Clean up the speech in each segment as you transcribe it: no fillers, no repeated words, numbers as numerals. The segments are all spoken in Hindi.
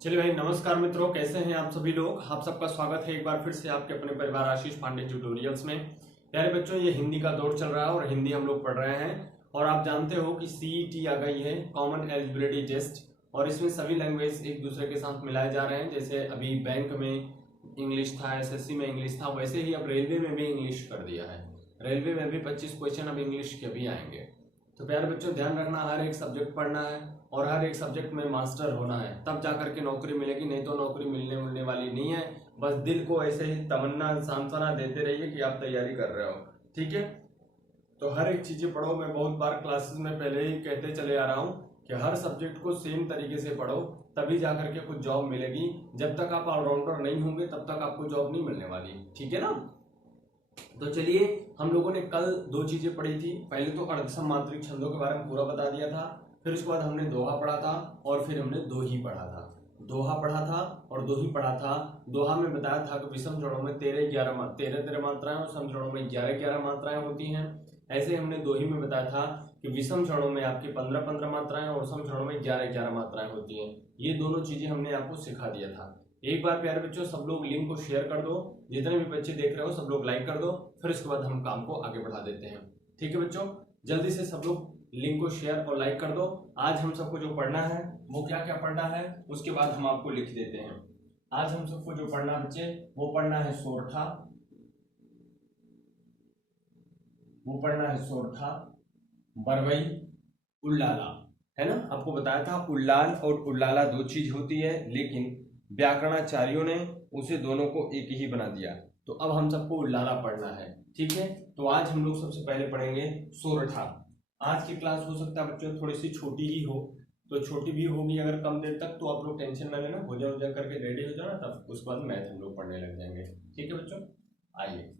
चलिए भाई, नमस्कार मित्रों, कैसे हैं आप सभी लोग। आप सबका स्वागत है एक बार फिर से आपके अपने परिवार आशीष पांडे ट्यूटोरियल्स में। प्यारे बच्चों, ये हिंदी का दौर चल रहा है और हिंदी हम लोग पढ़ रहे हैं। और आप जानते हो कि सीईटी आ गई है, कॉमन एलिजिबिलिटी टेस्ट, और इसमें सभी लैंग्वेज एक दूसरे के साथ मिलाए जा रहे हैं। जैसे अभी बैंक में इंग्लिश था, एसएससी में इंग्लिश था, वैसे ही अब रेलवे में भी इंग्लिश कर दिया है। रेलवे में भी 25 क्वेश्चन अब इंग्लिश के भी आएंगे। तो प्यारे बच्चों, ध्यान रखना, हर एक सब्जेक्ट पढ़ना है और हर एक सब्जेक्ट में मास्टर होना है, तब जा करके नौकरी मिलेगी, नहीं तो नौकरी मिलने वाली नहीं है। बस दिल को ऐसे ही तमन्ना सांत्वना देते रहिए कि आप तैयारी कर रहे हो, ठीक है। तो हर एक चीजें पढ़ो। मैं बहुत बार क्लासेस में पहले ही कहते चले आ रहा हूँ कि हर सब्जेक्ट को सेम तरीके से पढ़ो, तभी जा करके कुछ जॉब मिलेगी। जब तक आप ऑलराउंडर नहीं होंगे तब तक आपको जॉब नहीं मिलने वाली, ठीक है ना। तो चलिए, हम लोगों ने कल दो चीजें पढ़ी थी। पहले तो अर्धसम मात्रिक छंदों के बारे में पूरा बता दिया था, फिर उसके बाद हमने दोहा पढ़ा था और फिर हमने दोही पढ़ा था। दोहा पढ़ा था और दोही पढ़ा था। दोहा में बताया था कि विषम जड़ों में 13 मात्राएं और सम जड़ों में 11 मात्राएं होती हैं। ऐसे हमने दोही में बताया था कि विषम जड़ों में आपकी 15 मात्राएं और सम जड़ों में 11 मात्राएं होती हैं। ये दोनों चीजें हमने आपको सिखा दिया था। एक बार प्यारे बच्चों, सब लोग लिंक को शेयर कर दो। जितने भी बच्चे देख रहे हो सब लोग लाइक कर दो, फिर उसके बाद हम काम को आगे बढ़ा देते हैं, ठीक है बच्चों। जल्दी से सब लोग लिंक को शेयर और लाइक कर दो। आज हम सबको जो पढ़ना है वो क्या क्या पढ़ना है, उसके बाद हम आपको लिख देते हैं। आज हम सबको जो पढ़ना बच्चे, वो पढ़ना है सोरठा। वो पढ़ना है सोरठा, बरवई, उल्लाला, है ना। आपको बताया था उल्लाल और उल्लाला दो चीज होती है, लेकिन व्याकरणाचार्यों ने उसे दोनों को एक ही बना दिया। तो अब हम सबको उल्लाला पढ़ना है, ठीक है। तो आज हम लोग सबसे पहले पढ़ेंगे सोरठा। आज की क्लास हो सकता है बच्चों थोड़ी सी छोटी ही हो, तो छोटी भी होगी अगर कम देर तक, तो आप लोग टेंशन ना लेना, हो जा करके रेडी हो जाना, तब उसके बाद मैथ हम लोग पढ़ने लग जाएंगे, ठीक है बच्चों। आइए,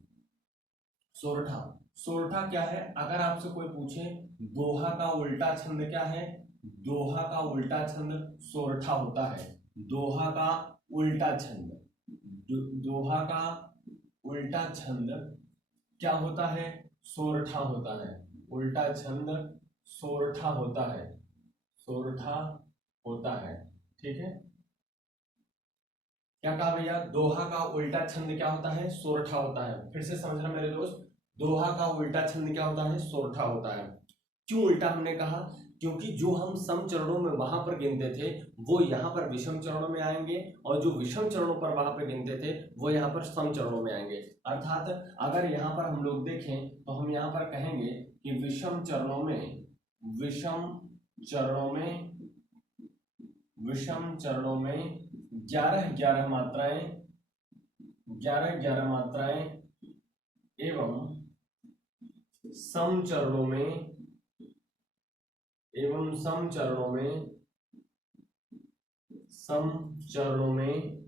सोरठा। सोरठा क्या है, अगर आपसे कोई पूछे दोहा का उल्टा छंद क्या है, दोहा का उल्टा छंद सोरठा होता है। दोहा का उल्टा छंद, दोहा का उल्टा छंद क्या होता है, सोरठा होता है। उल्टा छंद सोरठा होता है, सोरठा होता है, ठीक है। क्या कहा भैया, दोहा का उल्टा छंद क्या होता है, सोरठा होता है। फिर से समझना मेरे दोस्त, दोहा का उल्टा छंद क्या होता है, सोरठा होता है। क्यों उल्टा हमने कहा, क्योंकि जो हम सम चरणों में वहां पर गिनते थे वो यहाँ पर विषम चरणों में आएंगे, और जो विषम चरणों पर वहां पर गिनते थे वो यहाँ पर सम चरणों में आएंगे। अर्थात अगर यहाँ पर हम लोग देखें तो हम यहाँ पर कहेंगे कि विषम चरणों में, विषम चरणों में, विषम चरणों में 11 मात्राएं, 11 मात्राएं, एवं सम चरणों में, एवं सम चरणों में, सम चरणों में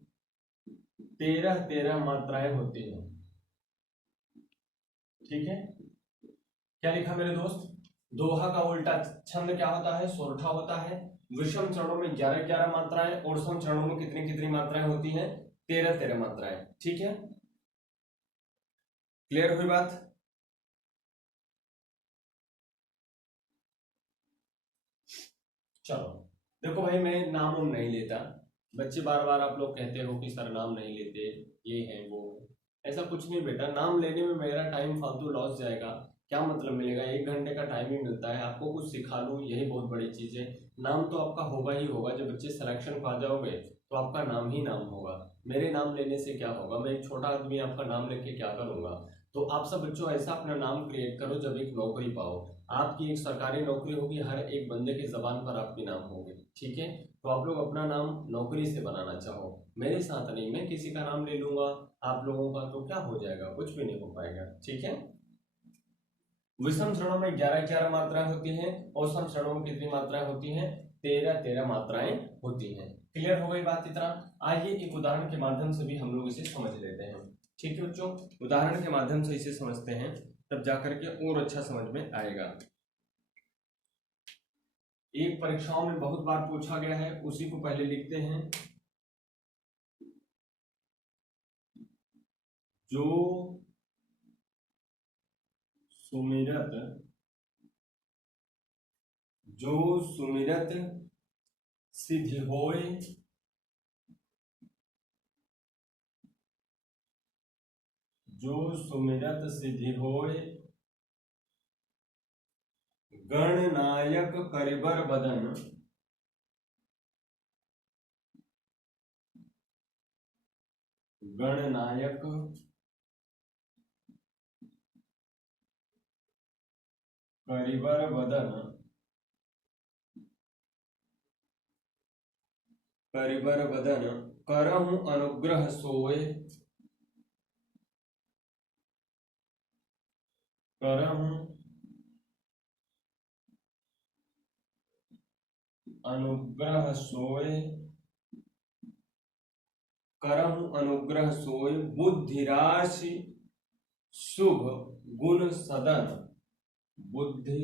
13 मात्राएं होती हैं, ठीक है। क्या लिखा मेरे दोस्त, दोहा का उल्टा छंद क्या होता है, सोरठा होता है। विषम चरणों में 11 मात्राएं और सम चरणों में कितनी कितनी मात्राएं होती हैं, 13 मात्राएं, ठीक है। क्लियर हुई बात। चलो देखो भाई, मैं नाम उम नहीं लेता। बच्चे बार बार आप लोग कहते हो कि सर नाम नहीं लेते, ये है वो है। ऐसा कुछ नहीं बेटा, नाम लेने में मेरा टाइम फालतू लॉस जाएगा, क्या मतलब मिलेगा। 1 घंटे का टाइम ही मिलता है, आपको कुछ सिखा लूँ यही बहुत बड़ी चीज है। नाम तो आपका होगा ही होगा, जब बच्चे सिलेक्शन को आ जाओगे तो आपका नाम ही नाम होगा। मेरे नाम लेने से क्या होगा, मैं एक छोटा आदमी आपका नाम लेके क्या करूंगा। तो आप सब बच्चों ऐसा अपना नाम क्रिएट करो जब एक नौकरी पाओ। आपकी एक सरकारी नौकरी होगी, हर एक बंदे की जबान पर आपके नाम होंगे, ठीक है। तो आप लोग अपना नाम नौकरी से बनाना चाहो, मेरे साथ नहीं। मैं किसी का नाम ले लूंगा आप लोगों का, तो क्या हो जाएगा, कुछ भी नहीं हो पाएगा, ठीक है। विषम चरणों में 11 मात्राएं होती हैं और सम चरणों में कितनी मात्राएं होती हैं, 13 मात्राएं होती हैं। क्लियर हो गई बात इतना। आइए एक उदाहरण के माध्यम से भी हम लोग इसे समझ लेते हैं, ठीक है बच्चों। उदाहरण के माध्यम से इसे समझते हैं, तब जाकर के और अच्छा समझ में आएगा। एक परीक्षाओं में बहुत बार पूछा गया है, उसी को पहले लिखते हैं। जो सुमिरत जो सुमिरत सिद्धि होय, जो सुमिरत सिद्धि होय, गणनायक करिबर बदन, गणनायक करिबर बदन, करिबर बदन करहु अनुग्रह सोय, करहु अनुग्रह सोय, करहु अनुग्रह सोय, बुद्धि राशि शुभ गुण सदन, बुद्धि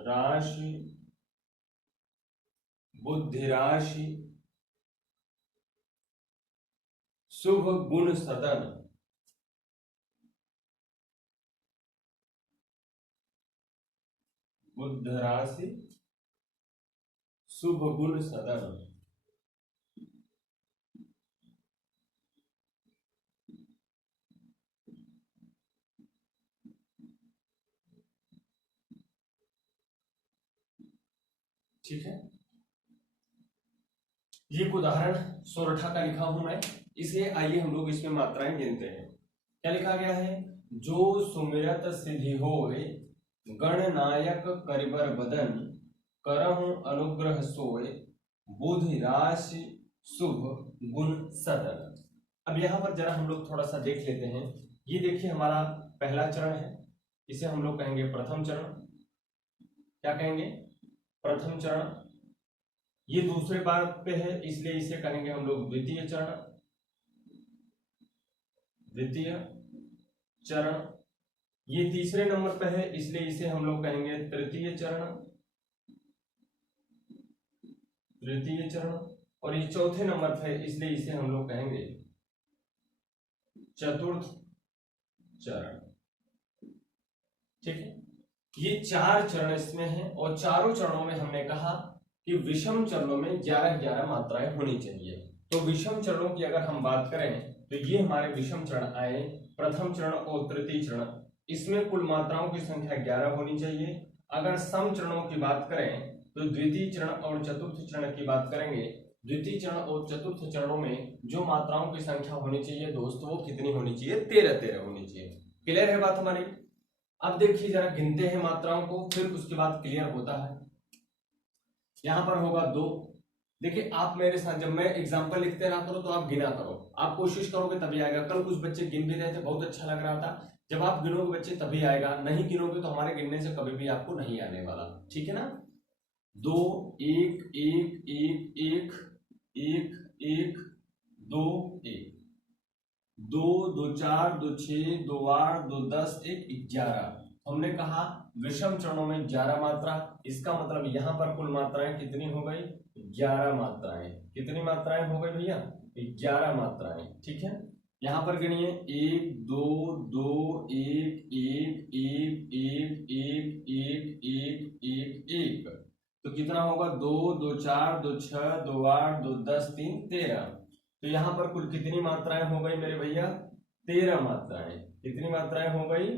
राशि, बुद्धि राशि शुभ गुण सदन, बुद्ध राशि शुभ गुण सदन। ठीक है, ये एक उदाहरण सोरठा का लिखा हूं मैं, इसे आइए हम लोग इसमें मात्राएं गिनते हैं। क्या लिखा गया है? जो सुमिरत सिद्धि होय, गणनायक करिबर बदन, करहु अनुग्रह सोय, बुद्धि राशि शुभ गुण सदन। अब यहाँ पर जरा हम लोग थोड़ा सा देख लेते हैं। ये देखिए हमारा पहला चरण है, इसे हम लोग कहेंगे प्रथम चरण। क्या कहेंगे? प्रथम चरण। ये दूसरे बार पे है इसलिए इसे कहेंगे हम लोग द्वितीय चरण, द्वितीय चरण। ये तीसरे नंबर पे है इसलिए इसे हम लोग कहेंगे तृतीय चरण, तृतीय चरण। और ये चौथे नंबर पे है इसलिए इसे हम लोग कहेंगे चतुर्थ चरण। ठीक है, ये 4 चरण इसमें हैं और चारों चरणों में हमने कहा कि विषम चरणों में 11-11 मात्राएं होनी चाहिए। तो विषम चरणों की अगर हम बात करें तो ये हमारे विषम चरण आए, प्रथम चरण और तृतीय चरण। इसमें कुल मात्राओं की संख्या 11 होनी चाहिए। अगर सम चरणों की बात करें तो द्वितीय चरण और चतुर्थ चरण की बात करेंगे। द्वितीय चरण और चतुर्थ चरणों में जो मात्राओं की संख्या होनी चाहिए दोस्तों, वो कितनी होनी चाहिए? 13-13 होनी चाहिए। क्लियर है बात हमारी? अब देखिए जरा गिनते हैं मात्राओं को, फिर उसके बाद क्लियर होता है। यहां पर होगा 2। देखिए आप मेरे साथ, जब मैं एग्जांपल लिखते रहा करो तो आप गिना करो, आप कोशिश करोगे तभी आएगा। कल कुछ बच्चे गिन भी रहे थे, बहुत अच्छा लग रहा था। जब आप गिनोगे बच्चे तभी आएगा, नहीं गिनोगे तो हमारे गिनने से कभी भी आपको नहीं आने वाला। ठीक है ना? 2 1 1 1 1 1 1 2 1 2 2 4 2 6 2 8 2 10 1 11। हमने कहा विषम चरणों में 11 मात्रा, इसका मतलब यहां पर कुल मात्राएं कितनी हो गई? 11 मात्राएं। कितनी मात्राएं हो गई भैया? 11 मात्राएं। ठीक है, यहां पर गिनिए 1 2 2 1 1 1 1 1 1 1 1 1। तो कितना होगा? 2 2 4 2 6 2 8 2 10 3 13। तो यहां पर कुल कितनी मात्राएं हो गई मेरे भैया? 13 मात्राएं। कितनी मात्राएं हो गई?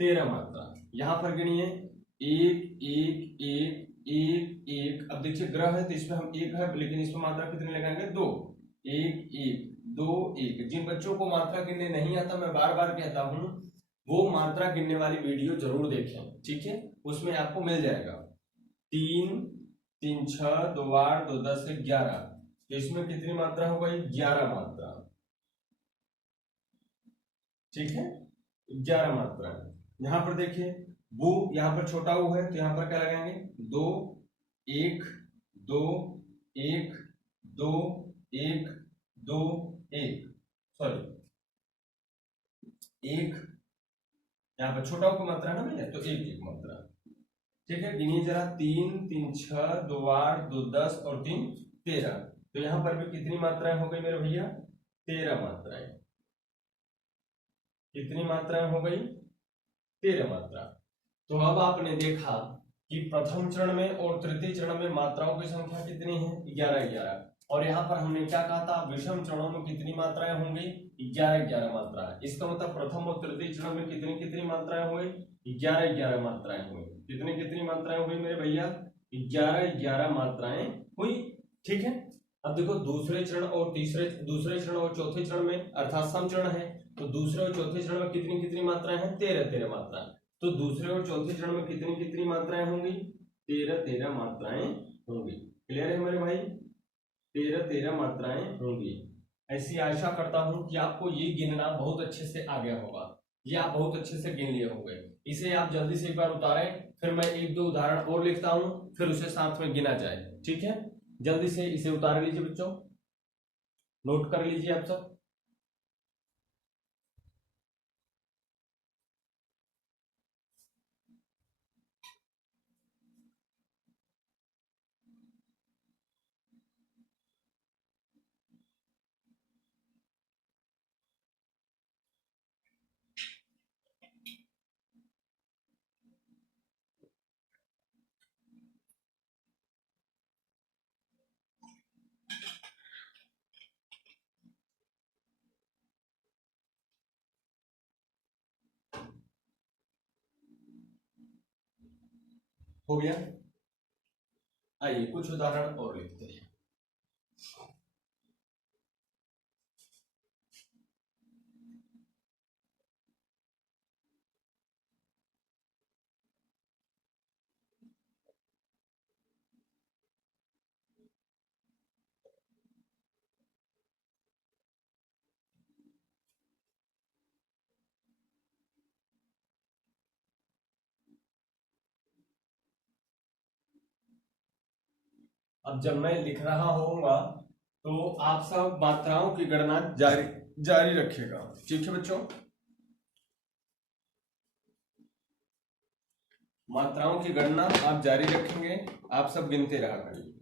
13 मात्रा। यहां पर गिनिए 1 1 1 1 1। अब देखिए ग्रह है तो इसमें हम 1 है, लेकिन इसमें मात्रा कितनी लगाएंगे? 2 1 1 2 1। जिन बच्चों को मात्रा गिनने नहीं आता, मैं बार बार कहता हूं वो मात्रा गिनने वाली वीडियो जरूर देखें। ठीक है, उसमें आपको मिल जाएगा। 3 3 6 2 8 2 10 11। तो इसमें कितनी मात्रा हो गई? 11 मात्रा। ठीक है, 11 मात्रा। यहां पर देखिए वो, यहां पर छोटा ऊ है तो यहां पर क्या लगाएंगे? 2 1 2 1 2 1 2 1, सॉरी 1। यहां पर छोटा ऊ की मात्रा है ना भैया, तो 1 1 मात्रा। ठीक है, गिनिए जरा। 3 3 6 2 8 2 10 और 3 13। तो यहां पर भी कितनी मात्राएं हो गई मेरे भैया? 13 मात्राएं। कितनी मात्राएं हो गई? 13 मात्रा। तो अब आपने देखा कि प्रथम चरण में और तृतीय चरण में मात्राओं की संख्या कितनी है, 11 और यहाँ पर हमने क्या कहा था, विषम चरणों में कितनी मात्राएं होंगी, 11 मात्रा। इसका मतलब प्रथम और तृतीय चरण में कितनी कितनी मात्राएं हुई, 11 मात्राएं हुई। कितनी कितनी मात्राएं हुई मेरे भैया, 11 मात्राएं हुई। ठीक है। अब देखो दूसरे चरण और दूसरे चरण और चौथे चरण में अर्थात सम चरण है, तो दूसरे और चौथे चरण में कितनी कितनी मात्राएं हैं, 13 मात्रा। तो दूसरे और चौथे चरण में कितनी कितनी मात्राएं होंगी, 13 मात्राएं होंगी। क्लियर है मेरे भाई, 13 मात्राएं होंगी। ऐसी आशा करता हूं कि आपको ये गिनना बहुत अच्छे से आ गया होगा, ये आप बहुत अच्छे से गिन लिए होंगे। इसे आप जल्दी से एक बार उतारें, फिर मैं एक दो उदाहरण और लिखता हूं, फिर उसे साथ में गिना जाए। ठीक है, जल्दी से इसे उतार लीजिए बच्चों, नोट कर लीजिए आप सब। हो गया, आइए कुछ उदाहरण और लिखते हैं। अब जब मैं लिख रहा होऊंगा तो आप सब मात्राओं की गणना जारी जारी रखिएगा। ठीक है बच्चों, मात्राओं की गणना आप जारी रखेंगे, आप सब गिनते रहा करिए।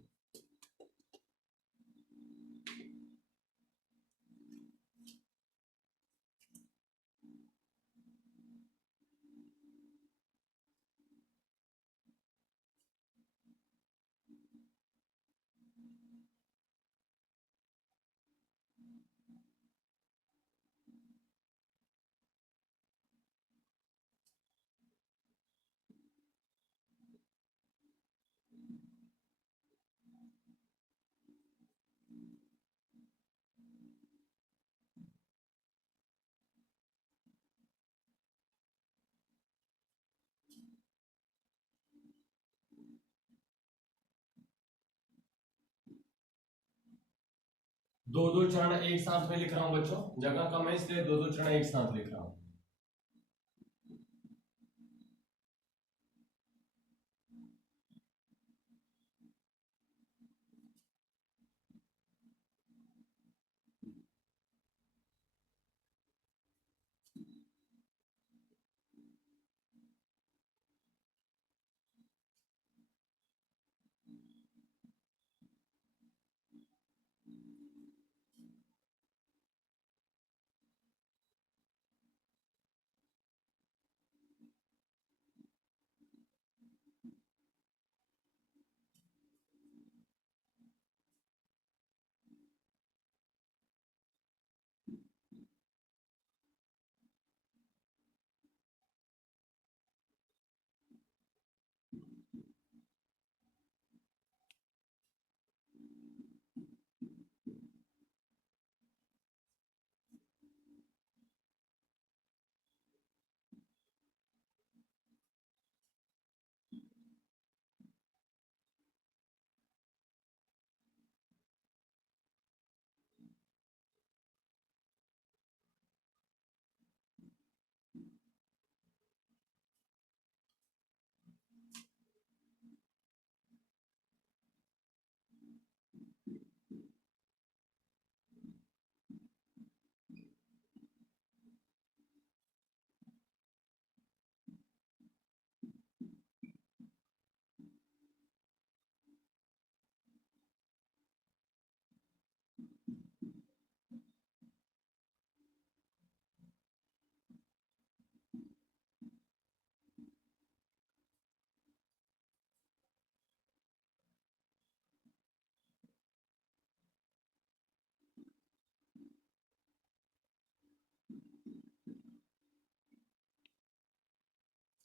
दो दो चरण एक साथ में लिख रहा हूं बच्चों, जगह कम है इसलिए दो दो चरण एक साथ लिख रहा हूं।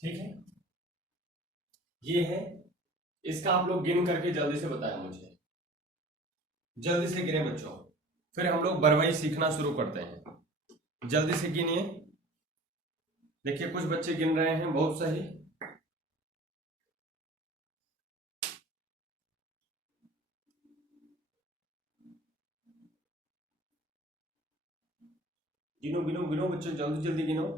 ठीक है, ये है। इसका आप लोग गिन करके जल्दी से बताएं मुझे, जल्दी से गिने बच्चों, फिर हम लोग बरवाई सीखना शुरू करते हैं। जल्दी से गिनिए। देखिए कुछ बच्चे गिन रहे हैं, बहुत सही। गिनो गिनो गिनो बच्चों, जल्दी जल्दी गिनो।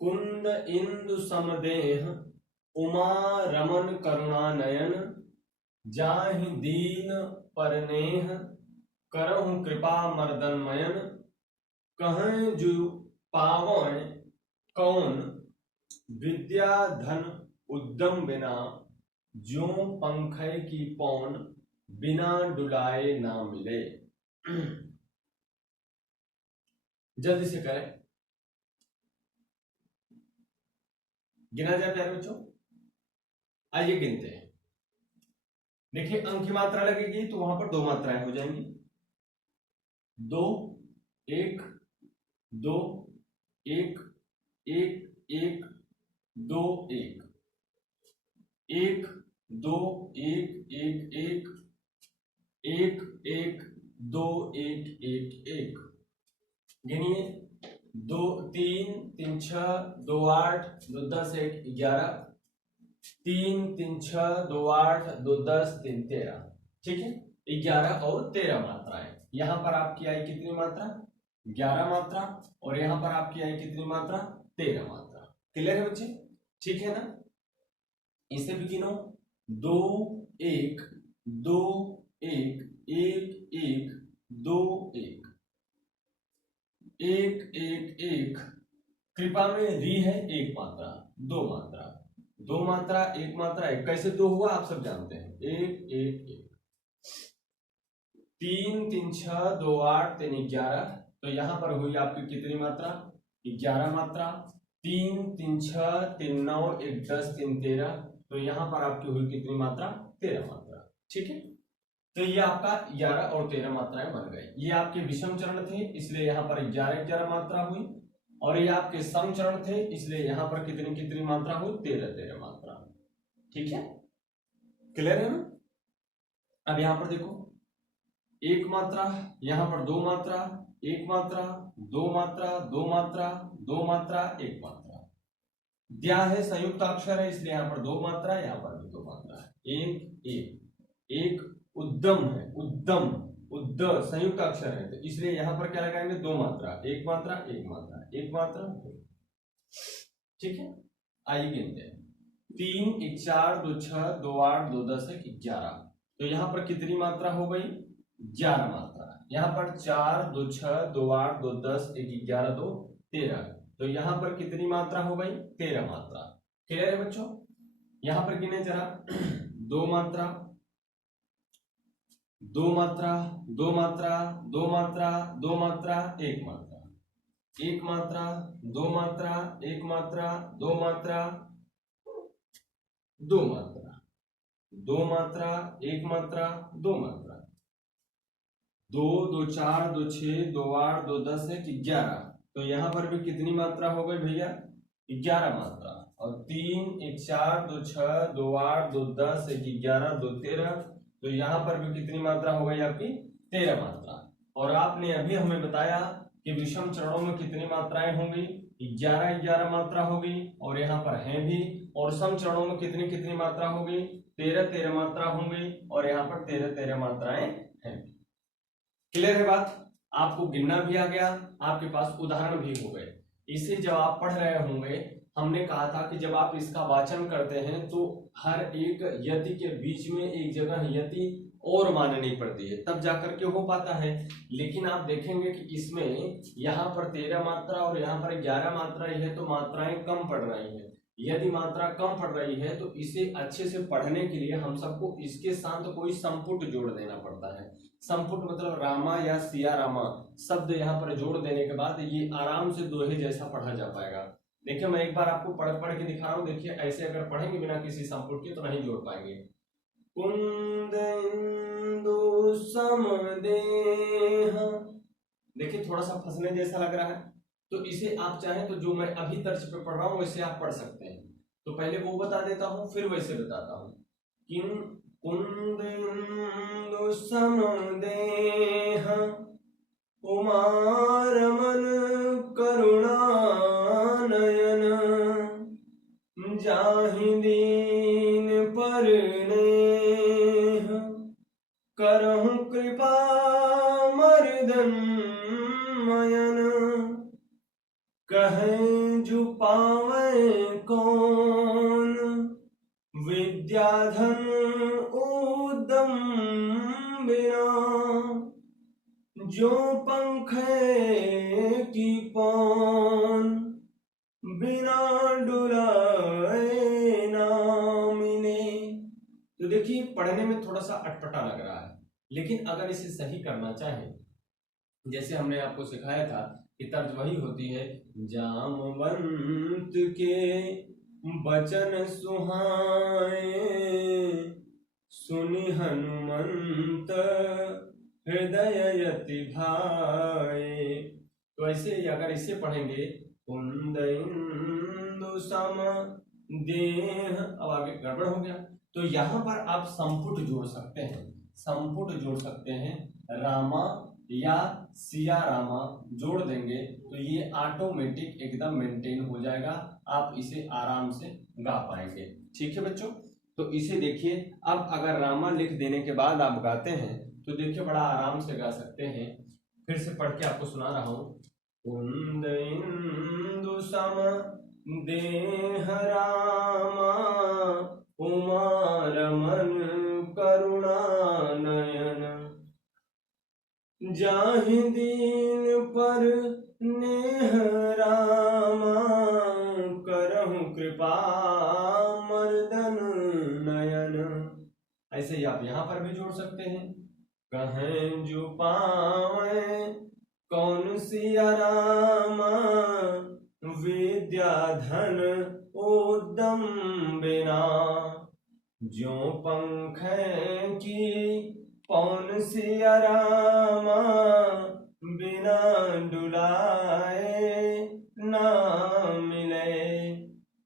कुंद इंदु समदेह उमा रमन करुणानयन, जाहि दीन परनेह करहु कृपा मर्दनमयन, कहें जो पावन कौन विद्या धन उद्यम बिना, जो पंखै की पौन बिना डुलाए ना मिले। जल्दी से करें, गिना जाए प्यारे बच्चों। आइए गिनते हैं। देखिए अंक की मात्रा लगेगी तो वहां पर दो मात्राएं हो जाएंगी, 2 1 2 1 1 1 2 1 1 2 1 1 1 1 1 2 1 1 1। गिनिए, 2 3 3 6 2 8 2 10 1 11, 3 3 6 2 8 2 10 3 13। ठीक है, 11 और 13 मात्राएं। यहां पर आपकी आई कितनी मात्रा? 11 मात्रा। और यहां पर आपकी आई कितनी मात्रा? 13 मात्रा। क्लियर है बच्चे? ठीक है ना? इसे भी गिनो, 2 1 2 1 1 1 2 1 1 1 1। कृपा में री है एक मात्रा, दो मात्रा, दो मात्रा एक मात्रा एक। कैसे दो हुआ आप सब जानते हैं, 1 1 1। 3 3 6 2 8 3 11, तो यहां पर हुई आपकी कितनी मात्रा? 11 मात्रा। 3 3 6 3 9 1 10 3 13, तो यहां पर आपकी हुई कितनी मात्रा? 13 मात्रा। ठीक है, तो ये आपका 11 और 13 मात्राएं बन गई। ये आपके विषम चरण थे, इसलिए यहां पर 11 11 मात्रा हुई। और ये आपके सम चरण थे, इसलिए यहां पर कितनी कितनी मात्रा हुई? 13 13 मात्रा। ठीक है, क्लियर है ना? अब यहां पर देखो, एक मात्रा, यहां पर दो मात्रा, एक मात्रा, दो मात्रा, दो मात्रा, दो मात्रा, एक मात्रा। द्या है संयुक्त अक्षर है, इसलिए यहां पर दो मात्रा, यहां पर भी दो मात्रा है। एक एक एक उद्दम है, उद्दम उद्द संयुक्त अक्षर है, तो इसलिए यहां पर क्या लगाएंगे? दो मात्रा, एक मात्रा, एक मात्रा, एक मात्रा। ठीक है, आइए गिनते हैं। 3 1 4 2 6 2 8 2 10 1 11, तो यहां पर कितनी मात्रा हो गई? 11 मात्रा। यहां पर 4 2 6 2 8 2 10 1 11 2 13, तो यहां पर कितनी मात्रा हो गई? 13 मात्रा। क्लियर है बच्चों? यहां पर गिने जरा, दो मात्रा, दो मात्रा, दो मात्रा, दो मात्रा, दो मात्रा, एक मात्रा, एक मात्रा, दो मात्रा, एक मात्रा, दो मात्रा, दो मात्रा, दो मात्रा, एक मात्रा, दो मात्रा, 2 2 4 2 6 2 8 2 10 1 11, तो यहां पर भी कितनी मात्रा हो गई भैया? 11 मात्रा। और 3 1 4 2 6 2 8 2 10 1 11 2 13, तो यहां पर भी कितनी मात्रा हो गई आपकी? 13 मात्रा। और आपने अभी हमें बताया कि विषम चरणों में कितनी मात्राएं होंगी? 11 11 मात्रा होगी, और यहाँ पर है भी। और सम चरणों में कितनी कितनी मात्रा होगी? 13 13 मात्रा होंगी, और यहाँ पर 13 13 मात्राएं हैं। क्लियर है बात? आपको गिनना भी आ गया, आपके पास उदाहरण भी हो गए। इसे जब आप पढ़ रहे होंगे, हमने कहा था कि जब आप इसका वाचन करते हैं तो हर एक यति के बीच में एक जगह यति और माननी पड़ती है, तब जाकर के हो पाता है। लेकिन आप देखेंगे कि इसमें यहाँ पर 13 मात्रा और यहाँ पर 11 मात्रा ही है, तो मात्राएं कम पड़ रही है। यदि मात्रा कम पड़ रही है तो इसे अच्छे से पढ़ने के लिए हम सबको इसके साथ कोई संपुट जोड़ देना पड़ता है। संपुट मतलब रामा या सिया रामा शब्द यहाँ पर जोड़ देने के बाद ये आराम से दोहे जैसा पढ़ा जा पाएगा। देखिए मैं एक बार आपको पढ़ के दिखा रहा हूँ। देखिए ऐसे अगर पढ़ेंगे बिना किसी संपुट के तो नहीं जोड़ पाएंगे। कुंद इंदु समदेह, देखिए थोड़ा सा फंसने जैसा लग रहा है, तो इसे आप चाहें तो जो मैं अभी तर्ज पे पढ़ रहा हूँ वैसे आप पढ़ सकते हैं। तो पहले वो बता देता हूँ फिर वैसे बताता हूँ। किन कुंद इंदु समदेह उमारमन करुणानयन जाहि दीन परनेह करहु कृपा मर्दन मयन कहें जो पावे कौन विद्याधन उदम बिना जो पंखे की पौन बिना डुलाए ना मिले। तो देखिए पढ़ने में थोड़ा सा अटपटा लग रहा है, लेकिन अगर इसे सही करना चाहे जैसे हमने आपको सिखाया था कि तर्ज वही होती है, जामवंत के बचन सुहाए सुनि हनुमंत हृदय यति भाए। तो ऐसे अगर इसे पढ़ेंगे कुंद इंदु सम देह, अब आगे गड़बड़ हो गया, तो यहाँ पर आप संपुट जोड़ सकते हैं, संपुट जोड़ सकते हैं, रामा या सिया रामा जोड़ देंगे तो ये ऑटोमेटिक एकदम मेंटेन हो जाएगा, आप इसे आराम से गा पाएंगे। ठीक है बच्चों, तो इसे देखिए अब अगर रामा लिख देने के बाद आप गाते हैं तो देखिए बड़ा आराम से गा सकते हैं। फिर से पढ़ के आपको सुना रहा हूं। कुंद इंदु सम देह रामा उमा रमन करुणा नयन जाहि दीन पर नेह रामा करहु कृपा मर्दन नयन। ऐसे ही आप यहाँ पर भी जोड़ सकते हैं। कहें जो पावे कौन सिया रामा विद्याधन उद्दम बिना जो पंखें की पौन सिया रामा बिना डुलाए ना मिले।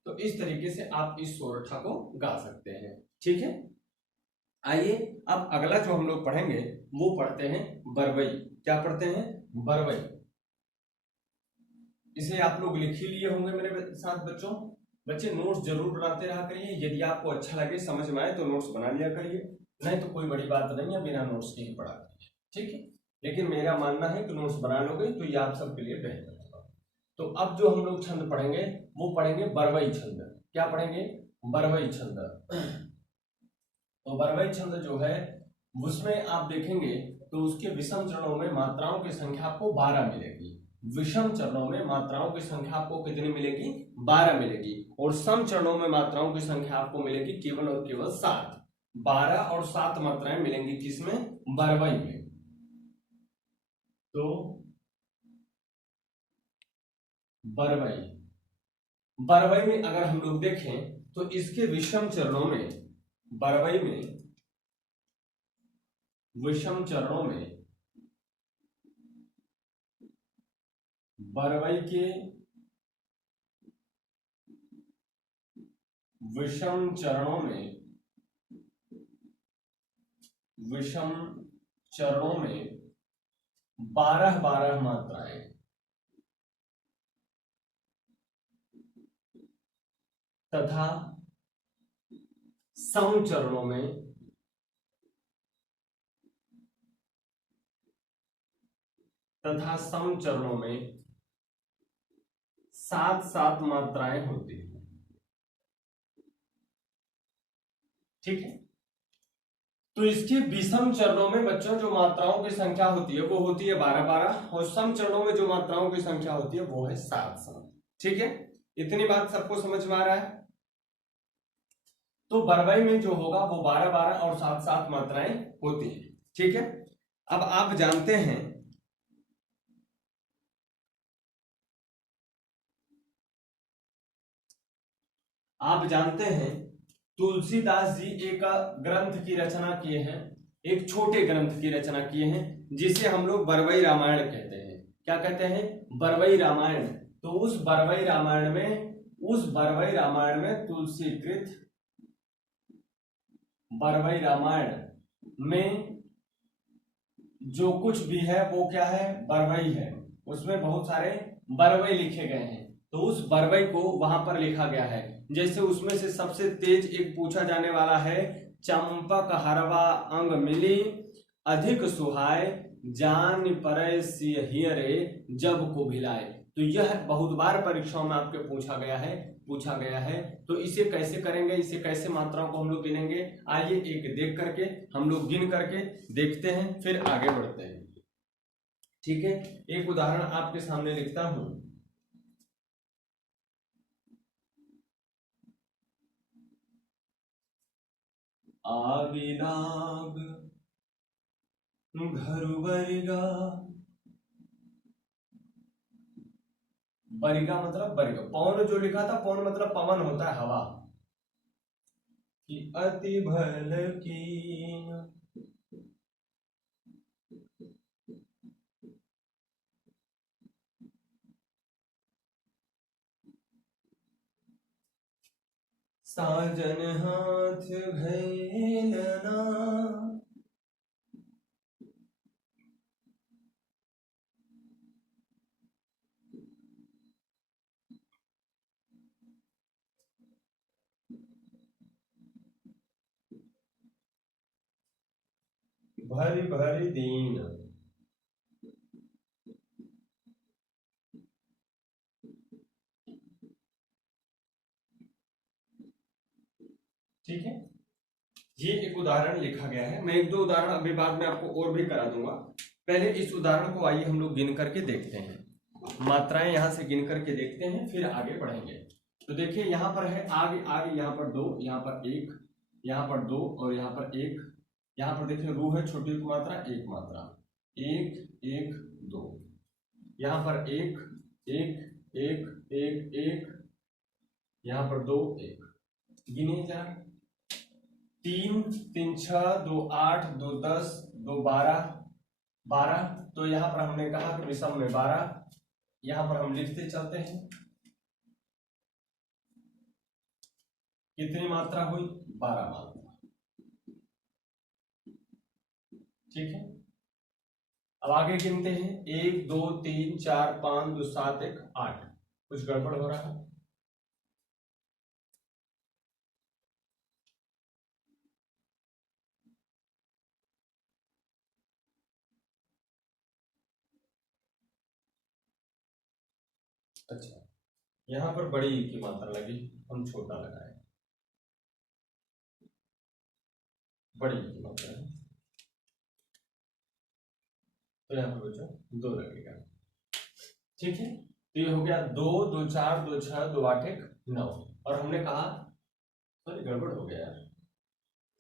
तो इस तरीके से आप इस सोरठा को गा सकते हैं। ठीक है, आइए अब अगला जो हम लोग पढ़ेंगे वो पढ़ते हैं बरवई। क्या पढ़ते हैं? बरवई। इसे आप लोग लिख ही लिए होंगे मेरे साथ बच्चों। बच्चे नोट्स जरूर बनाते रहा करिए, यदि आपको अच्छा लगे समझ में आए तो नोट्स बना लिया करिए, नहीं तो कोई बड़ी बात नहीं है, बिना नोट्स के ही पढ़ा करिए। ठीक है, लेकिन मेरा मानना है कि नोट्स बना लोगे तो ये आप सबके लिए बेहतर होगा। तो अब जो हम लोग छंद पढ़ेंगे वो पढ़ेंगे बरवई छंद। क्या पढ़ेंगे? बरवई छंद। तो बरवई छंद जो है उसमें आप देखेंगे तो उसके विषम चरणों में मात्राओं की संख्या आपको 12 मिलेगी। विषम चरणों में मात्राओं की संख्या आपको कितनी मिलेगी? 12 मिलेगी। और सम चरणों में मात्राओं की संख्या आपको मिलेगी केवल और केवल 7। 12 और 7 मात्राएं मिलेंगी किसमें? बरवई में। तो बरवई, बरवई में अगर हम लोग देखें तो इसके विषम चरणों में, बरवई में विषम चरणों में, बरवई के विषम चरणों में, विषम चरणों में 12 मात्राएं तथा सम चरणों में 7 मात्राएं होती हैं। ठीक है, तो इसके विषम चरणों में बच्चों जो मात्राओं की संख्या होती है वो होती है 12-12, और सम चरणों में जो मात्राओं की संख्या होती है वो है 7-7। ठीक है, इतनी बात सबको समझ में आ रहा है। तो बरबई में जो होगा वो 12-12 और 7-7 मात्राएं होती है। ठीक है, अब आप जानते हैं तुलसीदास जी एक ग्रंथ की रचना किए हैं, एक छोटे ग्रंथ की रचना किए हैं जिसे हम लोग बरबई रामायण कहते हैं। क्या कहते हैं? बरबई रामायण। तो उस बरबई रामायण में तुलसीकृत बरबई रामायण में जो कुछ भी है वो क्या है? बरबई है। उसमें बहुत सारे बरबई लिखे गए हैं, तो उस बरबई को वहां पर लिखा गया है। जैसे उसमें से सबसे तेज एक पूछा जाने वाला है, चंपक हरवा अंग मिली अधिक सुहाय जान परे सियहियरे जब को भिलाए। तो यह बहुत बार परीक्षाओं में आपके पूछा गया है। तो इसे कैसे करेंगे, इसे कैसे मात्राओं को हम लोग गिनेंगे, आइए एक देख करके हम लोग गिन करके देखते हैं, फिर आगे बढ़ते हैं। ठीक है, एक उदाहरण आपके सामने लिखता हूं। आविलाग घरुबरिगा, बरिगा मतलब बरिगा। पवन जो लिखा था, पवन मतलब पवन होता है, हवा। कि अति भल कीन साजन हाथ घैलना, भरी भरी दीन। ठीक है, ये एक उदाहरण लिखा गया है। मैं एक दो उदाहरण अभी बाद में आपको और भी करा दूंगा। पहले इस उदाहरण को आइए हम लोग गिन करके देखते हैं, मात्राएं यहां से गिन करके देखते हैं, फिर आगे बढ़ेंगे। तो देखिए यहाँ पर है आगे आगे, यहाँ पर 2, यहाँ पर 1, यहाँ पर 2 और यहाँ पर 1। यहाँ पर देखिए रू है, छोटी मात्रा, एक मात्रा, 1 1 2। यहाँ पर 1 1 1 1 1, यहाँ पर 2 1। गिनिए जरा, 3 3 6 2 8 2 10 2 12 12। तो यहाँ पर हमने कहा कि विषम में 12, यहाँ पर हम लिखते चलते हैं। कितनी मात्रा हुई? 12 मात्रा। ठीक है, अब आगे गिनते हैं, 1 2 3 4 5 2 7 1 8। कुछ गड़बड़ हो रहा है? अच्छा, यहाँ पर बड़ी की मात्रा लगी, हम छोटा लगाए, बड़ी की मात्रा है, तो यहाँ पर बच्चों 2 लगेगा। ठीक है, तो ये हो गया 2 2 4 2 6 2 8 1 9। और हमने कहा, सॉरी गड़बड़ हो गया यार,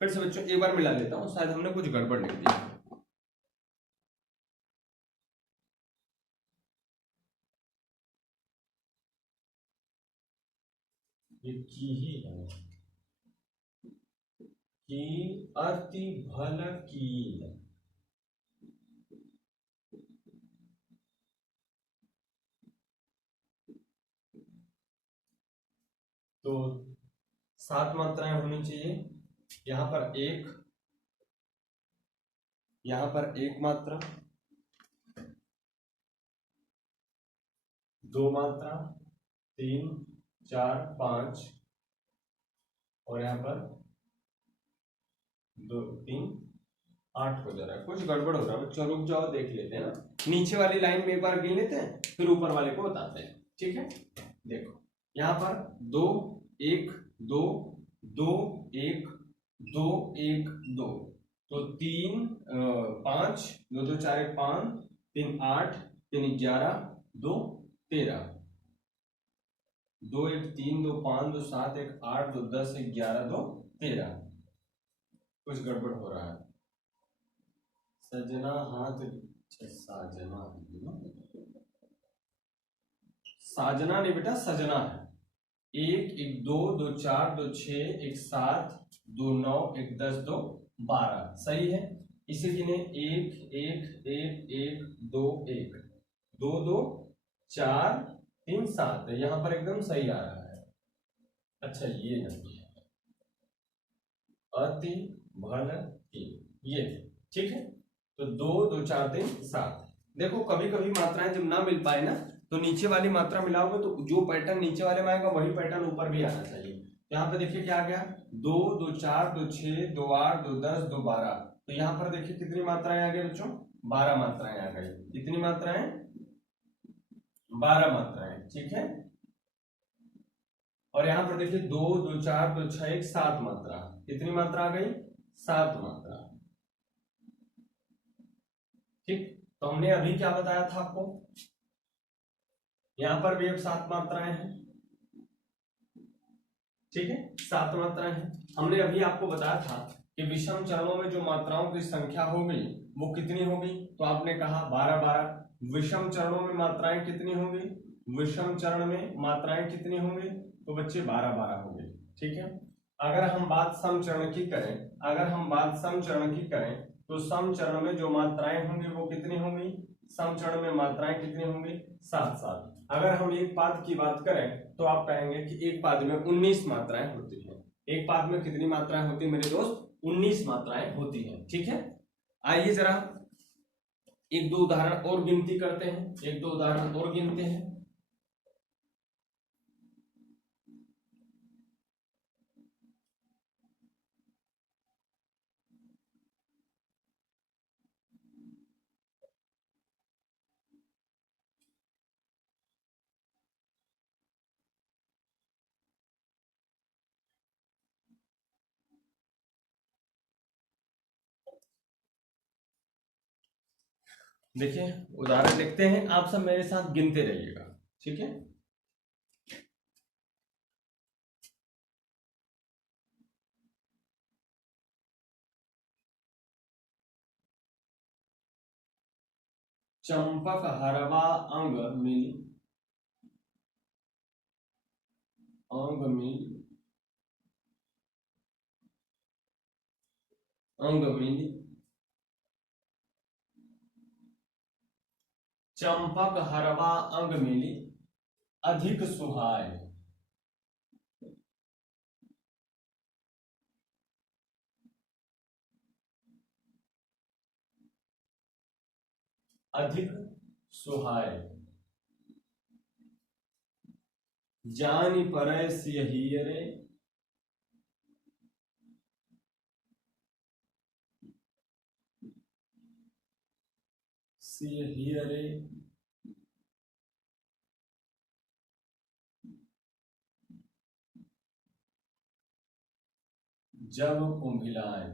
फिर से बच्चों एक बार मिला लेता हूँ, शायद हमने कुछ गड़बड़ लिख दिया। ये की ही है, कि अति भल कीन। तो 7 मात्राएं होनी चाहिए। यहाँ पर 1, यहाँ पर 1 मात्रा, 2 मात्रा, 3 4 5, और यहाँ पर 2 3 8 हो जा रहा है। कुछ गड़बड़ हो रहा है बच्चों, रुक जाओ, देख लेते हैं ना। नीचे वाली लाइन में एक बार गिन लेते हैं, फिर ऊपर वाले को बताते हैं। ठीक है, देखो यहाँ पर 2 1 2 2 1 2 1 2। तो 3 5, 2 2 4 1 5, 3 8, 3 11, 2 13, 2 1 3, 2 5, 2 7, 1 8, 2 10, 1 11, 2 13। कुछ गड़बड़ हो रहा है। सजना हाथ, साजना, साजना नहीं बेटा, सजना है। 1 1 2 2 4 2 6 1 7 2 9 1 10 2 12 सही है। इसी गिने 1 1 1 1 2 1 2 2 4 3 7, यहां पर एकदम सही आ रहा है। अच्छा ये नहीं है, अति भल की, ये ठीक है। तो 2 2 4 3 7। देखो कभी कभी मात्राएं जब ना मिल पाए ना, तो नीचे वाली मात्रा मिलाओगे तो जो पैटर्न नीचे वाले में आएगा वही पैटर्न ऊपर भी आना चाहिए। यहाँ पे देखिए क्या आ गया, 2 2 4 2 6 2 8 2 10 2 12। तो यहाँ पर देखिए कितनी मात्राएं आ गई बच्चों, 12 मात्राएं आ गई। कितनी मात्राएं, 12 मात्राएं, ठीक है। और यहाँ पर देखिए 2 2 4 2 6 1 7 मात्रा। कितनी मात्रा आ गई, 7 मात्रा, ठीक। तो हमने अभी क्या बताया था आपको, यहां पर भी अब 7 मात्राएं हैं, ठीक है, 7 मात्राएं हैं। हमने अभी आपको बताया था कि विषम चरणों में जो मात्राओं की संख्या होगी वो कितनी होगी, तो आपने कहा 12 12। विषम चरणों में मात्राएं कितनी होंगी, विषम चरण में मात्राएं कितनी होंगी, तो बच्चे 12 12 होंगे, ठीक है। अगर हम बात सम चरण की करें, अगर हम बात सम चरण की करें, तो सम चरण में जो मात्राएं होंगी वो कितनी होंगी, सम चरण में मात्राएं कितनी होंगी, 7 7। अगर हम एक पाद की बात करें तो आप कहेंगे कि एक पाद में 19 मात्राएं होती हैं। एक पाद में कितनी मात्राएं होती है मेरे दोस्त, 19 मात्राएं होती हैं, ठीक है। आइए जरा एक दो उदाहरण और गिनती करते हैं, एक दो उदाहरण और गिनते हैं। देखिए उदाहरण लिखते हैं, आप सब मेरे साथ गिनते रहिएगा, ठीक है। चंपक हरवा अंग मिली, अंग मिली, अंग मिली। चंपक हरवा अंग मिली, अधिक सुहाय। अधिक सुहाय, जानि परय सियहियरे, सियहियरे। जब कुंभिलाए,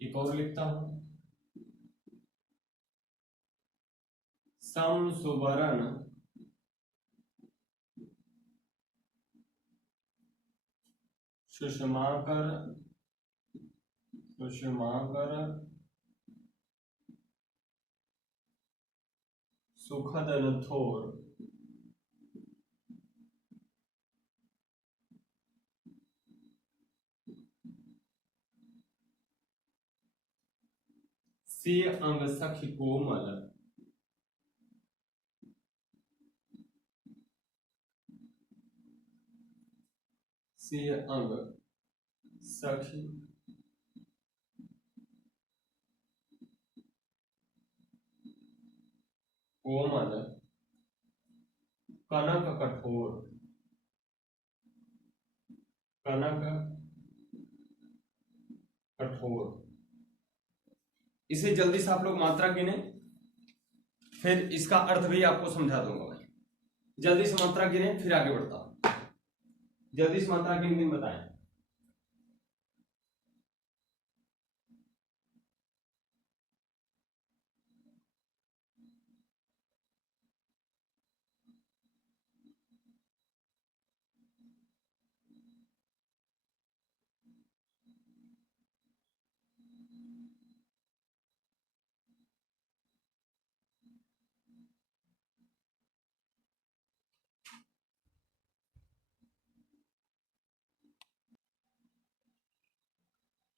एक और लिखता हूं, सम सुवर्ण सुषमाकर, सुषमाकर सुखद नथोर, से अंग सखी कोमल, से अंग सखी कोमल, कनक कठोर, कनक कठोर। इसे जल्दी से आप लोग मात्रा गिने, फिर इसका अर्थ भी आपको समझा दूंगा भाई। जल्दी से मात्रा गिने फिर आगे बढ़ता हूं। जल्दी से मात्रा गिन गिन बताएं।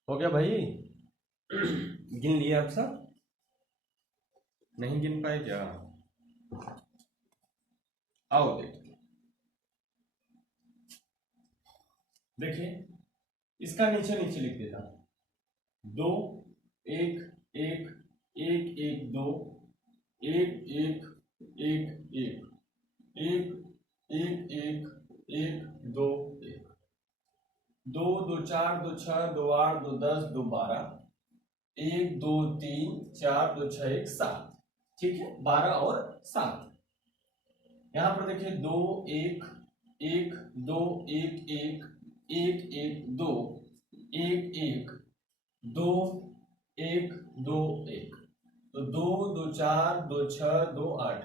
हो गया भाई? गिन लिए आप सब? नहीं गिन पाए क्या? आओ देखिए, इसका नीचे नीचे लिख देता। दो, एक, एक, एक, एक, दो, एक, एक, एक, एक, एक, एक, एक, एक, दो, एक, दो, दो चार, दो छह, दो आठ, दो 10, दो 12, एक, दो, तीन, चार, दो छह, एक, 7। ठीक है, 12 और 7। यहां पर देखिए, दो, एक, एक, दो, एक, एक, एक, एक, दो, एक, एक, दो, एक, दो, एक। तो दो, दो चार, दो छह, दो 8।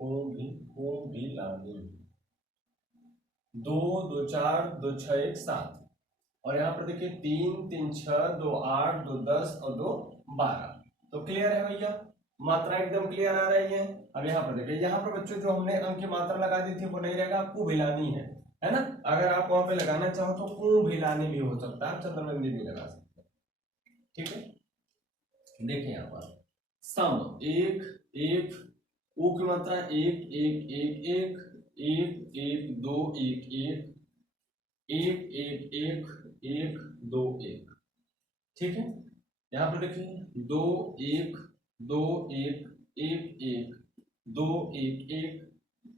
हो भी लागू। दो, दो चार, दो छह, एक, 7। और यहाँ पर देखिए, 3, 3, 6, 2, 8, 2, 10 और 2, 12। तो क्लियर है भैया? मात्रा एकदम क्लियर आ रही है। अब यहाँ पर देखिए, यहाँ पर बच्चों जो हमने अंक की मात्रा लगा दी थी वो नहीं रहेगा, आपको भिलानी है ना? अगर आप वहां पे लगाना चाहो तो कु भिलानी भी हो सकता है, चंद्रबंदी भी लगा सकते हैं। ठीक है, देखिए यहाँ पर सम, एक, एक, ऊ की मात्रा एक, एक, एक, एक, एक, एक, दो, एक, एक, एक, एक, एक, एक, दो, एक। ठीक है, यहां पर देखिए, दो, एक, दो, एक, एक, एक, दो, एक, एक,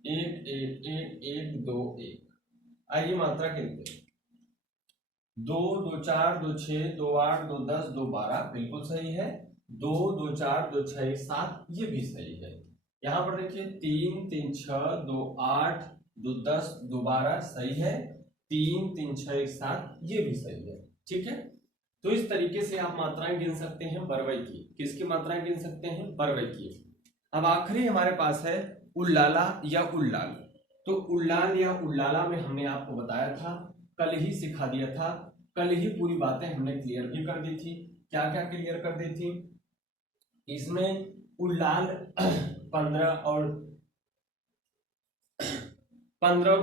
एक, एक, एक, एक, दो, एक। आइए मात्रा गिनते हैं। दो, दो चार, दो छह, दो 8, दो 10, दो 12 बिल्कुल सही है। दो, दो चार, दो छह, 7 ये भी सही है। यहां पर देखिए, 3, 3, 6, दो 8, दो 10, दो 12 सही है। 3, 3, 6, 7 ये भी सही है। ठीक है, तो इस तरीके से आप मात्राएं गिन सकते हैं बरवई की। किसकी मात्राएं गिन सकते हैं? बरवई की। अब आखिरी हमारे पास है उल्लाला या उल्लाल। तो उल्लाल या उल्लाला में हमने आपको बताया था, कल ही सिखा दिया था, कल ही पूरी बातें हमने क्लियर भी कर दी थी। क्या क्या क्लियर कर दी थी? इसमें उल्लाल 15 और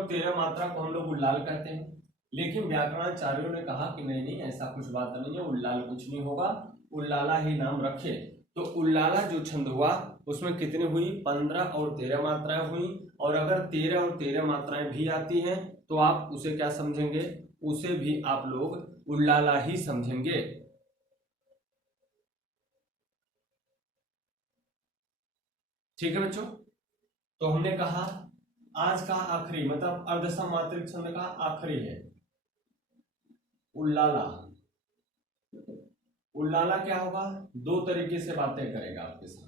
13 मात्रा को हम लोग उल्लाल कहते हैं। लेकिन व्याकरणाचार्यों ने कहा कि नहीं नहीं, ऐसा कुछ बात नहीं है, उल्लाल कुछ नहीं होगा, उल्लाला ही नाम रखे। तो उल्लाला जो छंद हुआ उसमें कितनी हुई? 15 और 13 मात्राएं हुई। और अगर 13 और 13 मात्राएं भी आती हैं तो आप उसे क्या समझेंगे? उसे भी आप लोग उल्लाला ही समझेंगे। ठीक है बच्चों, तो हमने कहा आज का आखिरी मतलब अर्धसम मात्रिक छंद का आखिरी है उल्लाला। उल्लाला क्या होगा? दो तरीके से बातें करेगा आपके साथ।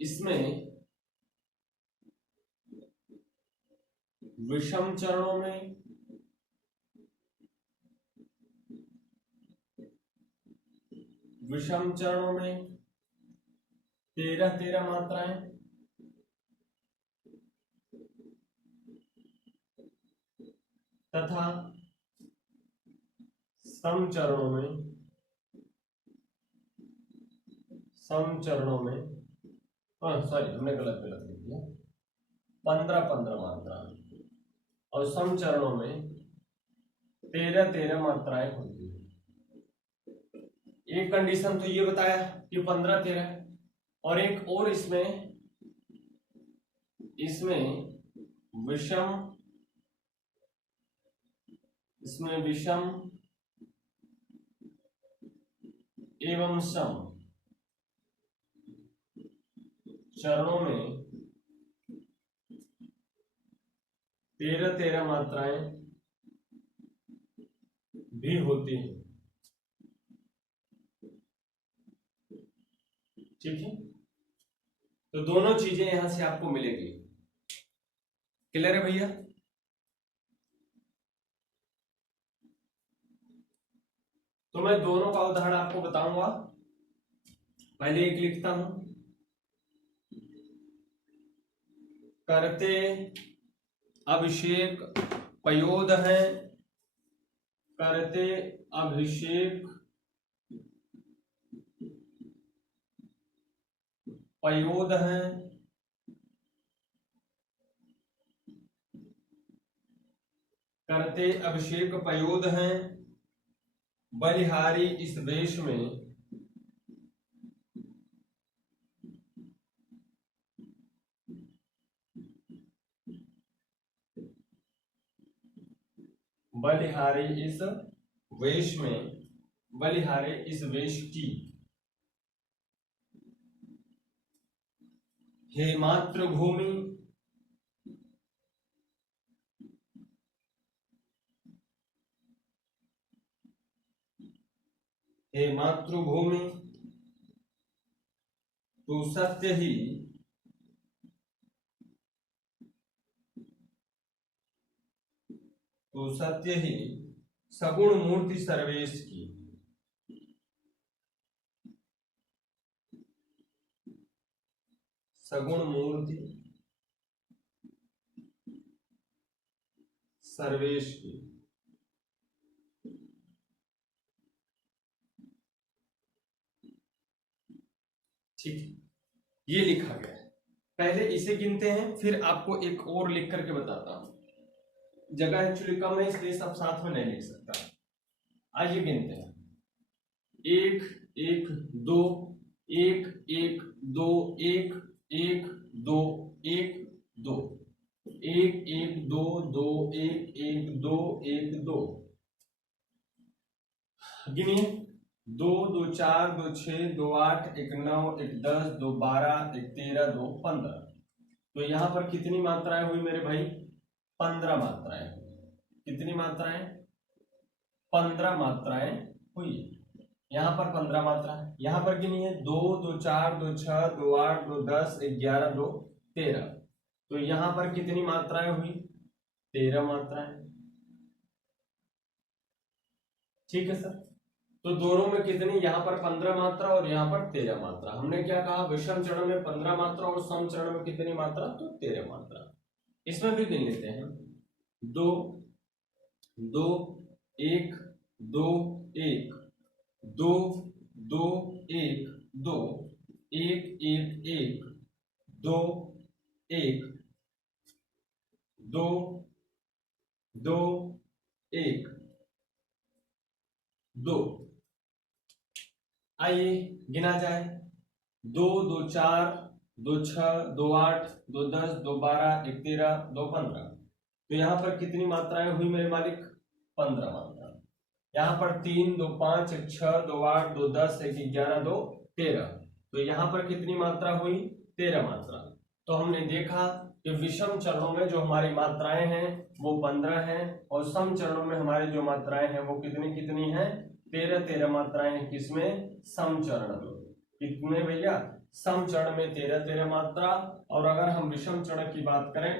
इसमें विषम चरणों में विषम चरणों में 13 मात्राएं तथा सम चरणों में सॉरी हमने गलत लिख दिया, 15 मात्रा। और सम चरणों में 13 मात्राएं होती है। एक कंडीशन तो ये बताया कि 15-13, और एक और इसमें विषम एवं सम चरणों में 13 मात्राएं भी होती हैं। ठीक है, तो दोनों चीजें यहां से आपको मिलेगी। क्लियर है भैया? तो मैं दोनों का उदाहरण आपको बताऊंगा। पहले एक लिखता हूं, करते अभिषेक पयोद हैं, करते अभिषेक पयोद हैं, करते अभिषेक पयोद हैं, बलिहारी इस वेश में, बलिहारी इस वेश में, बलिहारी इस वेश की, हे मातृभूमि, हे मातृभूमि, तू सत्य ही, तू सत्य ही सगुण मूर्ति सर्वेश की, सगुण मूर्ति सर्वेश की। ठीक, ये लिखा गया है। पहले इसे गिनते हैं, फिर आपको एक और लिख करके बताता हूं। जगह एक्चुअली कम है इसलिए सब साथ में नहीं लिख सकता। आइए गिनते हैं, एक एक दो, एक एक दो, एक एक दो, एक दो, एक एक दो, दो एक एक दो, एक दो। गिनिए, दो दो चार, दो छह, दो आठ, एक 9, एक 10, दो 12, एक 13, दो 15। तो यहां पर कितनी मात्राएं हुई मेरे भाई? 15 मात्राएं। कितनी मात्राएं? 15 मात्राएं हुई। यहां पर 15 मात्रा, यहां पर गिनिए, 2 2 4, 2 6, 2 8, 2 10, 11, 2 13। तो यहां पर कितनी मात्राएं हुई? 13 मात्राएं। ठीक है सर, तो दोनों में कितनी? यहां पर 15 मात्रा और यहां पर 13 मात्रा। हमने क्या कहा? विषम चरण में 15 मात्रा और सम चरण में कितनी मात्रा? तो 13 मात्रा। इसमें भी गिन लेते हैं, 2 2 1 2 1 2 2 1 2 1 1 1 2 1 2 2 1 2। आइए गिना जाए, 2 2 4, 2 6, 2 8, 2 10, 2 12, 1 13, 2 15। तो यहां पर कितनी मात्राएं हुई मेरे मालिक? 15 मात्रा। यहां पर 3 2 5, 1 6, 2 8, 2 10, 1 11, 2 13। तो यहां पर कितनी मात्रा हुई? 13 मात्रा। तो हमने देखा कि विषम चरणों में जो हमारी मात्राएं हैं वो 15 हैं, और सम चरणों में हमारी जो मात्राएं हैं वो कितनी कितनी हैं? 13 मात्राएं हैं। किसमें? सम चरण में। कितने भैया? सम चरण में 13 मात्रा। और अगर हम विषम चरण की बात करें,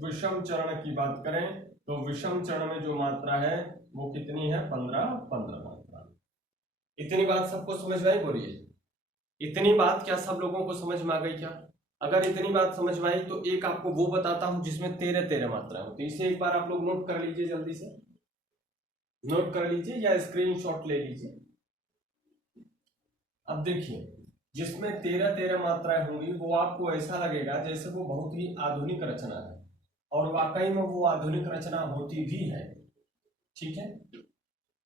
विषम चरण की बात करें तो विषम चरण में जो मात्रा है वो कितनी है? 15 मात्रा। इतनी बात सबको समझ में आई? बोलिए, इतनी बात क्या सब लोगों को समझ में आ गई क्या? अगर इतनी बात समझ में आई तो एक आपको वो बताता हूं जिसमें 13 मात्रा होती है। इसे एक बार आप लोग नोट कर लीजिए, जल्दी से नोट कर लीजिए या स्क्रीनशॉट ले लीजिए। अब देखिए, जिसमें 13 मात्राएं होंगी वो आपको ऐसा लगेगा जैसे वो बहुत ही आधुनिक रचना है, और वाकई में वो आधुनिक रचना होती भी है। ठीक है,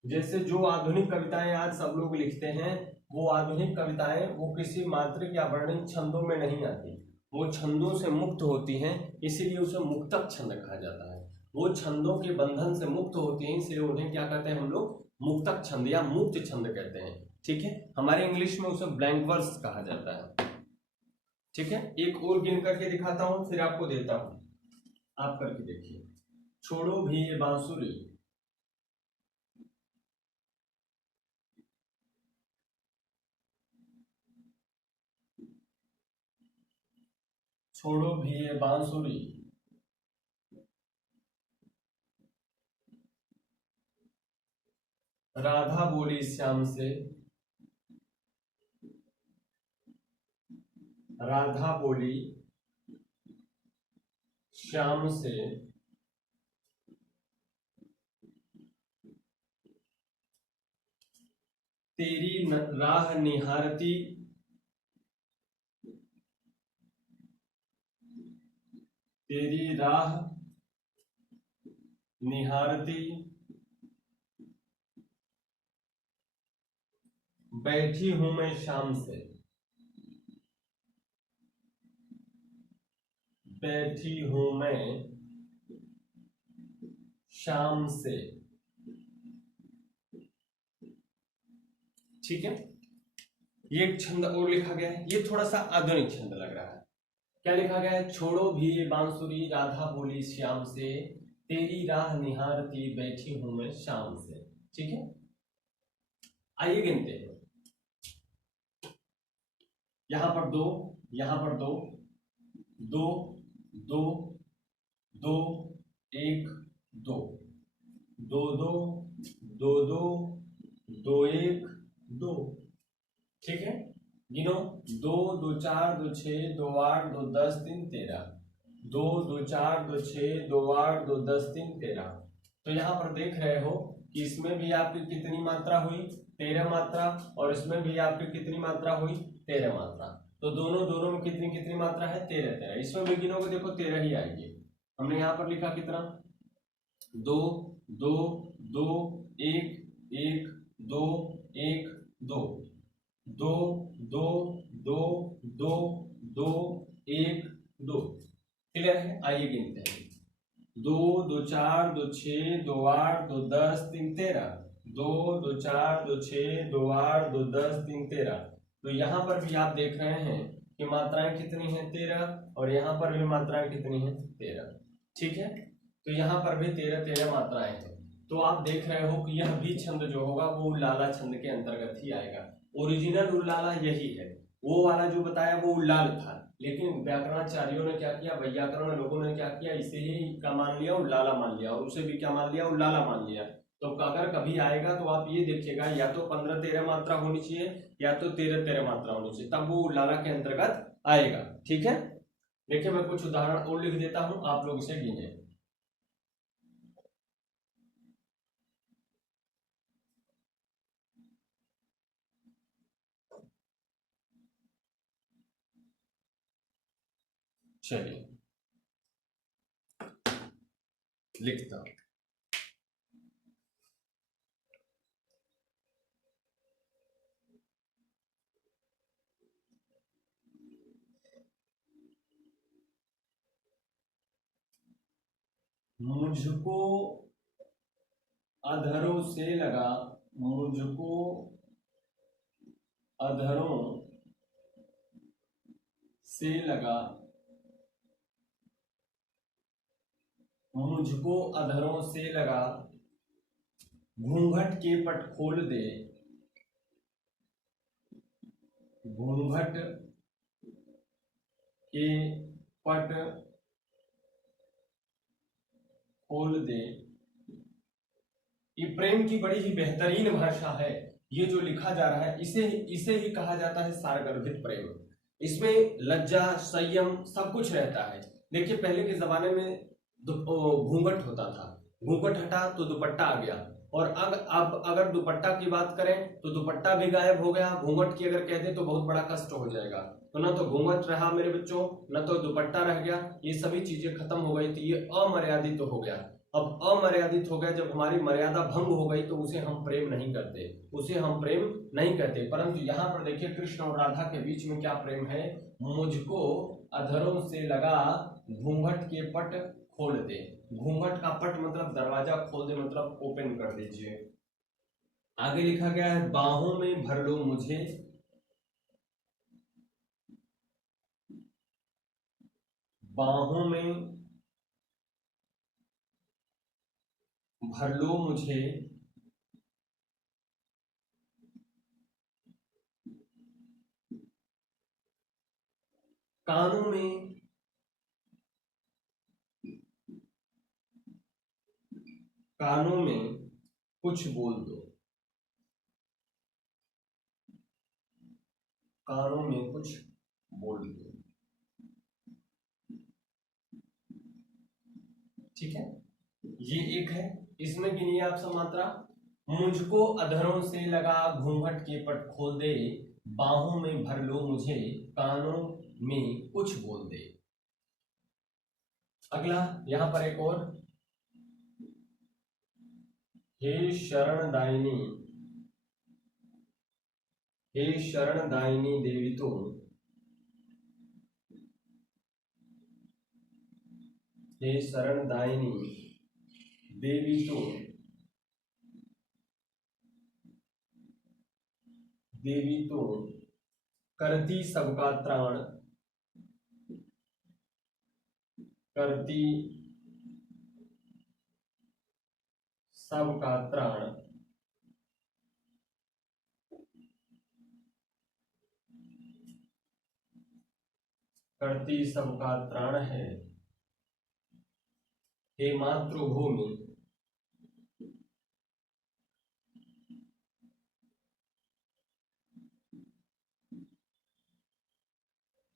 जैसे जो आधुनिक कविताएं आज सब लोग लिखते हैं, वो आधुनिक कविताएं वो किसी मात्रिक या वर्णित छंदों में नहीं आती, वो छंदों से मुक्त होती हैं, इसीलिए उसे मुक्तक छंद कहा जाता है। वो छंदों के बंधन से मुक्त होती हैं, इसलिए उन्हें क्या कहते हैं हम लोग? मुक्तक छंद या मुक्त छंद कहते हैं। ठीक है, हमारे इंग्लिश में उसे ब्लैंक वर्स कहा जाता है। ठीक है, एक और गिन करके दिखाता हूं, फिर आपको देता हूं, आप करके देखिए। छोड़ो भी ये बांसुरी, छोड़ो भी ये बांसुरी, राधा बोली श्याम से, राधा बोली श्याम से, तेरी राह निहारती, तेरी राह निहारती, बैठी हूं मैं शाम से, बैठी हूं मैं शाम से। ठीक है, ये एक छंद और लिखा गया है, ये थोड़ा सा आधुनिक छंद लग रहा है। क्या लिखा गया है? छोड़ो भी ये बांसुरी, राधा बोली श्याम से, तेरी राह निहारती, बैठी हूं मैं शाम से। ठीक है, आइए गिनते हैं। यहां पर दो, यहां पर दो, दो, दो, दो, एक, दो, दो, दो, दो, दो, दो, एक, दो। ठीक है, गिनो। दो, दो चार, दो छः, दो आठ, दो 10, 3, 13। दो, दो चार, दो छः, दो आठ, दो 10, 3, 13। तो यहाँ पर देख रहे हो कि इसमें भी आपकी कितनी मात्रा हुई? 13 मात्रा। और इसमें भी आपकी कितनी मात्रा हुई? 13 मात्रा। तो दोनों दोनों में कितनी कितनी मात्रा है? 13 13। इसमें भी गिनोगे देखो 13 ही आएगी। हमने यहाँ पर लिखा कितना? दो, दो, दो, एक, एक, दो, एक, दो, दो, दो, दो, दो, दो, एक, दो। क्लियर है? आइए गिनते हैं। दो, दो चार, दो छः, दो आठ, दो 10, 3, 13। दो, दो चार, दो छः, दो आठ, दो 10, 3, 13। तो यहाँ पर भी आप देख रहे हैं कि मात्राएं कितनी हैं? 13। और यहाँ पर भी मात्राएं कितनी हैं? 13। ठीक है, तो यहाँ पर भी 13 13 मात्राएं हैं। तो आप देख रहे हो कि यह भी छंद जो होगा वो उल्लाला छंद के अंतर्गत ही आएगा। ओरिजिनल उल्लाला यही है, वो वाला जो बताया वो उल्लाल था, लेकिन व्याकरणाचार्यों ने क्या किया, वैयाकरण लोगों ने क्या किया, इसे ही क्या मान लिया? उल्लाला मान लिया, और उसे भी क्या मान लिया? उल्लाला मान लिया। तो अगर कभी आएगा तो आप ये देखिएगा, या तो 15 13 मात्रा होनी चाहिए, या तो 13 13 मात्रा होनी चाहिए, तब वो उल्लाला के अंतर्गत आएगा। ठीक है, देखिए मैं कुछ उदाहरण और लिख देता हूं, आप लोग इसे गिने। चलिए लिखता हूं। मुझको अधरों से लगा, मुझको अधरों से लगा, मुझको अधरों से लगा, घूंघट के पट खोल दे, घूंघट के पट खोल दे। ये प्रेम की बड़ी ही बेहतरीन भाषा है। ये जो लिखा जा रहा है इसे इसे ही कहा जाता है सारगर्भित प्रेम। इसमें लज्जा, संयम सब कुछ रहता है। देखिए पहले के जमाने में घूंघट होता था, घूंघट हटा तो दुपट्टा आ गया, और अब अगर दुपट्टा की बात करें तो दुपट्टा भी गायब हो गया। घूंघट की अगर कह दे तो बहुत बड़ा कष्ट हो जाएगा। तो ना तो घूंघट रहा मेरे बच्चों, ना तो दुपट्टा रह गया, ये सभी चीजें खत्म हो गई थी, ये अमर्यादित हो गया। अब अमर्यादित हो गया, जब हमारी मर्यादा भंग हो गई तो उसे हम प्रेम नहीं करते, उसे हम प्रेम नहीं करते। परंतु यहाँ पर देखिए कृष्ण और राधा के बीच में क्या प्रेम है? मुझको अधरों से लगा, घूंघट के पट खोल दे। घूंघट का पट मतलब दरवाजा खोल दे, मतलब ओपन कर दीजिए। आगे लिखा गया है बाहों में भर लो मुझे, बाहों में भर लो मुझे, कानों में कानों में कुछ बोल दो, कानों में कुछ बोल दो। ठीक है, ये एक है। इसमें गिनिए आप सब मात्रा। मुझको अधरों से लगा घूंघट के पट खोल दे, बाहों में भर लो मुझे, कानों में कुछ बोल दे। अगला यहां पर एक और, हे शरणदायिनी, हे शरणदायिनी देवी तो, हे शरणदायिनी देवी तो, देवी तो करती सबका त्राण, करती सबका त्राण, करती सबका त्राण है, हे मातृभूमि,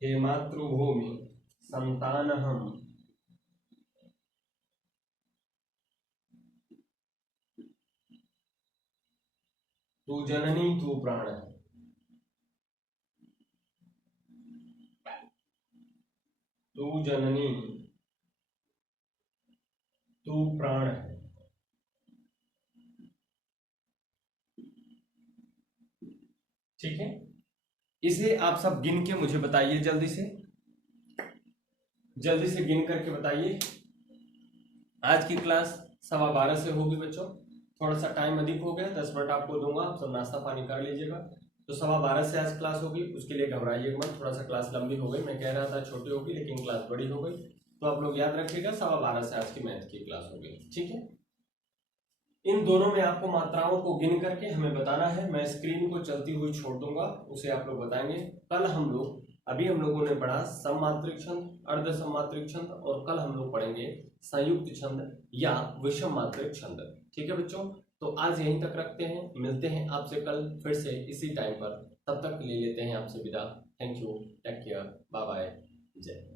हे मातृभूमि संतान हम, तू जननी तू प्राण है, तू जननी तू प्राण है। ठीक है, इसे आप सब गिन के मुझे बताइए, जल्दी से गिन करके बताइए। आज की क्लास 12:15 से होगी बच्चों, थोड़ा सा टाइम अधिक हो गया, 10 मिनट आपको दूंगा, आप सब नाश्ता पानी कर लीजिएगा। तो 12:15 से आज क्लास होगी, उसके लिए घबराइएगा मत, थोड़ा सा क्लास लंबी हो गई, मैं कह रहा था छोटी होगी लेकिन क्लास बड़ी हो गई, तो आप लोग याद रखिएगा 12:15 से आज की मैथ की क्लास होगी। ठीक है, इन दोनों में आपको मात्राओं को गिन करके हमें बताना है। मैं स्क्रीन को चलती हुई छोड़ दूंगा, उसे आप लोग बताएंगे। कल हम लोगों ने पढ़ा सममात्रिक छंद, अर्ध सममात्रिक छंद, और कल हम लोग पढ़ेंगे संयुक्त छंद या विषम मात्रिक छंद। ठीक है बच्चों, तो आज यहीं तक रखते हैं, मिलते हैं आपसे कल फिर से इसी टाइम पर, तब तक ले लेते हैं आपसे विदा। Thank you, take care, bye bye, जय।